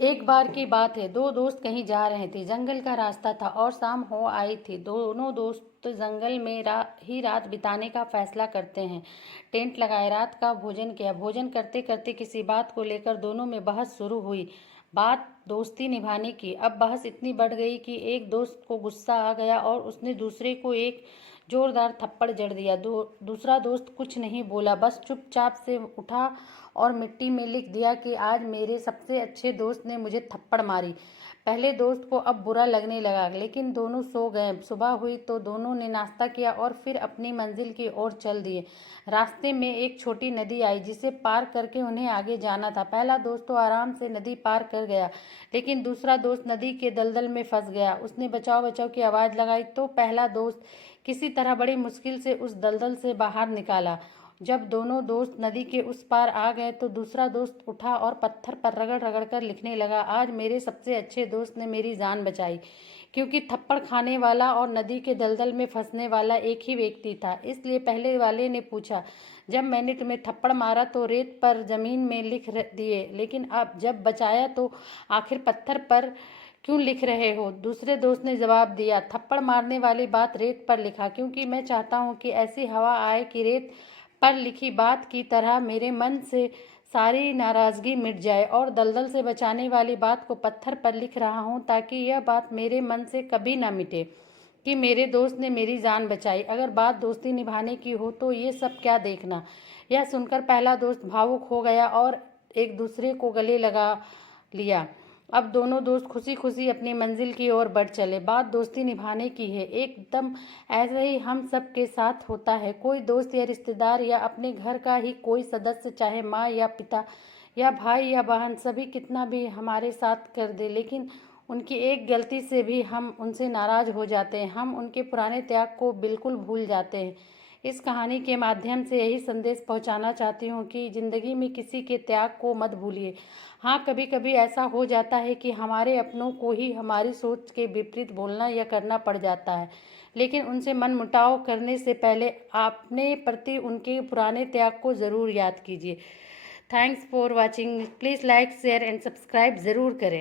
एक बार की बात है, दो दोस्त कहीं जा रहे थे। जंगल का रास्ता था और शाम हो आई थी। दोनों दोस्त जंगल में ही रात बिताने का फैसला करते हैं। टेंट लगाए, रात का भोजन किया। भोजन करते करते किसी बात को लेकर दोनों में बहस शुरू हुई। बात दोस्ती निभाने की। अब बहस इतनी बढ़ गई कि एक दोस्त को गुस्सा आ गया और उसने दूसरे को एक जोरदार थप्पड़ जड़ दिया। दूसरा दोस्त कुछ नहीं बोला, बस चुपचाप से उठा और मिट्टी में लिख दिया कि आज मेरे सबसे अच्छे दोस्त ने मुझे थप्पड़ मारी। पहले दोस्त को अब बुरा लगने लगा, लेकिन दोनों सो गए। सुबह हुई तो दोनों ने नाश्ता किया और फिर अपनी मंजिल की ओर चल दिए। रास्ते में एक छोटी नदी आई जिसे पार करके उन्हें आगे जाना था। पहला दोस्त तो आराम से नदी पार कर गया, लेकिन दूसरा दोस्त नदी के दलदल में फंस गया। उसने बचाओ बचाओ की आवाज़ लगाई तो पहला दोस्त किसी तरह बड़ी मुश्किल से उस दलदल से बाहर निकाला। जब दोनों दोस्त नदी के उस पार आ गए तो दूसरा दोस्त उठा और पत्थर पर रगड़ रगड़ कर लिखने लगा, आज मेरे सबसे अच्छे दोस्त ने मेरी जान बचाई। क्योंकि थप्पड़ खाने वाला और नदी के दलदल में फंसने वाला एक ही व्यक्ति था, इसलिए पहले वाले ने पूछा, जब मैंने तुम्हें थप्पड़ मारा तो रेत पर जमीन में लिख दिए, लेकिन अब जब बचाया तो आखिर पत्थर पर क्यों लिख रहे हो? दूसरे दोस्त ने जवाब दिया, थप्पड़ मारने वाली बात रेत पर लिखा क्योंकि मैं चाहता हूँ कि ऐसी हवा आए कि रेत पर लिखी बात की तरह मेरे मन से सारी नाराज़गी मिट जाए, और दलदल से बचाने वाली बात को पत्थर पर लिख रहा हूँ ताकि यह बात मेरे मन से कभी ना मिटे कि मेरे दोस्त ने मेरी जान बचाई। अगर बात दोस्ती निभाने की हो तो ये सब क्या देखना। यह सुनकर पहला दोस्त भावुक हो गया और एक दूसरे को गले लगा लिया। अब दोनों दोस्त खुशी खुशी अपनी मंजिल की ओर बढ़ चले। बात दोस्ती निभाने की है, एकदम ऐसे ही हम सब के साथ होता है। कोई दोस्त या रिश्तेदार या अपने घर का ही कोई सदस्य, चाहे माँ या पिता या भाई या बहन, सभी कितना भी हमारे साथ कर दे, लेकिन उनकी एक गलती से भी हम उनसे नाराज़ हो जाते हैं। हम उनके पुराने त्याग को बिल्कुल भूल जाते हैं। इस कहानी के माध्यम से यही संदेश पहुंचाना चाहती हूँ कि ज़िंदगी में किसी के त्याग को मत भूलिए। हाँ, कभी कभी ऐसा हो जाता है कि हमारे अपनों को ही हमारी सोच के विपरीत बोलना या करना पड़ जाता है, लेकिन उनसे मनमुटाव करने से पहले अपने प्रति उनके पुराने त्याग को ज़रूर याद कीजिए। Thanks for watching. Please like, share and subscribe ज़रूर करें।